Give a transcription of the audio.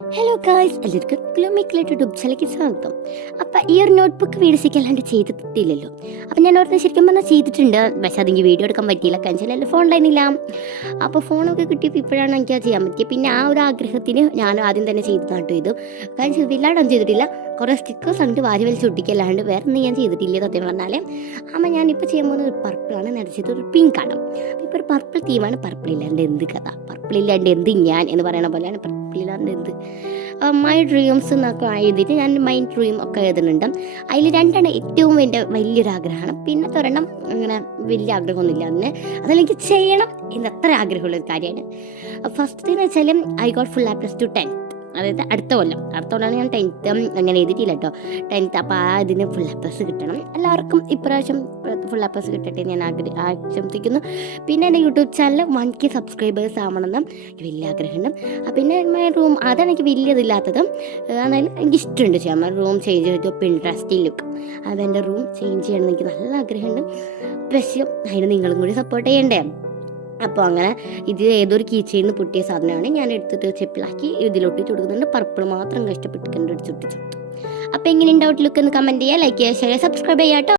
Hello guys, എല്ലാവർക്കും kilometre YouTube സ്വാഗതം. അപ്പം ഈ ഒരു നോട്ട്ബുക്ക് വീഡിയോസിക്ക് അല്ലാണ്ട് ചെയ്തിട്ടില്ലല്ലോ. അപ്പം ഞാൻ ഓർത്ത് ശരിക്കും പറഞ്ഞാൽ ചെയ്തിട്ടുണ്ട്, പക്ഷെ അതെങ്കിൽ വീഡിയോ എടുക്കാൻ പറ്റിയില്ല. കാരണം ഫോൺ ഉണ്ടായിരുന്നില്ല. അപ്പോൾ ഫോണൊക്കെ കിട്ടിയപ്പോൾ ഇപ്പോഴാണ് എനിക്ക് അത് ചെയ്യാൻ പറ്റിയത്. പിന്നെ ആ ഒരു ആഗ്രഹത്തിന് ഞാൻ ആദ്യം തന്നെ ചെയ്തതാട്ടോ ഇത്. കാരണം ചെയ്തില്ലാണ്ടൊന്നും ചെയ്തിട്ടില്ല. കുറേ സ്റ്റിക്കേഴ്സ് അങ്ങോട്ട് വാരി വലിച്ച് ഒട്ടിക്കല്ലാണ്ട് വേറെ ഒന്നും ഞാൻ ചെയ്തിട്ടില്ല സത്യം പറഞ്ഞാൽ. അപ്പം ഞാനിപ്പോൾ ചെയ്യാൻ പോകുന്നത് ഒരു പർപ്പിളാണ്, നടിച്ചത് ഒരു പിങ്ക് ആണ്. ഇപ്പോൾ ഒരു പർപ്പിൾ തീമാണ്. പർപ്പിൾ ഇല്ലാണ്ട് എന്ത് കഥ, പർപ്പിൾ ഇല്ലാണ്ട് എന്ത് ഞാൻ എന്ന് പറയുന്ന പോലെയാണ്. പർപ്പിളില്ലാണ്ട് എന്ത് മൈ ഡ്രീംസ് എന്നൊക്കെ എഴുതിയിട്ട് ഞാൻ മൈ ഡ്രീം ഒക്കെ എഴുതുന്നുണ്ട്. അതിൽ രണ്ടെണ്ണം ഏറ്റവും എൻ്റെ വലിയൊരു ആഗ്രഹമാണ്. പിന്നെ ഒരെണ്ണം അങ്ങനെ വലിയ ആഗ്രഹമൊന്നുമില്ല. അതെനിക്ക് ചെയ്യണം എന്ന് അത്ര ആഗ്രഹമുള്ളൊരു കാര്യമാണ്. ഫസ്റ്റ് വെച്ചാൽ I got full A+ to 10th, അതായത് അടുത്ത കൊല്ലമാണ് ഞാൻ 10th അങ്ങനെ എഴുതിയിട്ടില്ല കേട്ടോ. 10th അപ്പോൾ ഇതിന് ഫുൾ A+ കിട്ടണം. എല്ലാവർക്കും ഇപ്രാവശ്യം ഫുൾ A+ കിട്ടട്ടെ ഞാൻ ആശംസിക്കുന്നു. പിന്നെ എൻ്റെ യൂട്യൂബ് ചാനൽ 1K സബ്സ്ക്രൈബേഴ്സ് ആവണമെന്ന് വലിയ ആഗ്രഹമുണ്ട്. പിന്നെ മൈ റൂം അതാണ് എനിക്ക് വലിയതില്ലാത്തത്. എന്നാലും എനിക്ക് ഇഷ്ടമുണ്ട് ചെയ്യാൻ റൂം ചേഞ്ച് ചെയ്തു. പിൻട്രസ്റ്റ് ലുക്ക് അതെൻ്റെ റൂം ചേഞ്ച് ചെയ്യണമെന്ന് എനിക്ക് നല്ല ആഗ്രഹമുണ്ട്. പക്ഷേ അതിന് നിങ്ങളും കൂടി സപ്പോർട്ട് ചെയ്യണ്ടേ. അപ്പോൾ അങ്ങനെ ഇത് ഏതൊരു കീച്ചയിൽ പൊട്ടിയ സാധനമാണ്. ഞാൻ എടുത്തിട്ട് ചെപ്പിലാക്കി ഇതിലൊട്ടിച്ച് കൊടുക്കുന്നുണ്ട്. പർപ്പിൾ മാത്രം കഷ്ടപ്പെട്ട് കണ്ടുപിടിച്ചൊട്ടിച്ചു. അപ്പോൾ എങ്ങനെ ഔട്ട്ലുക്ക് എന്ന് കമൻറ്റ് ചെയ്യുക, ലൈക്ക് ചെയ്യുക, ഷെയർ, സബ്സ്ക്രൈബ് ചെയ്യാം കേട്ടോ.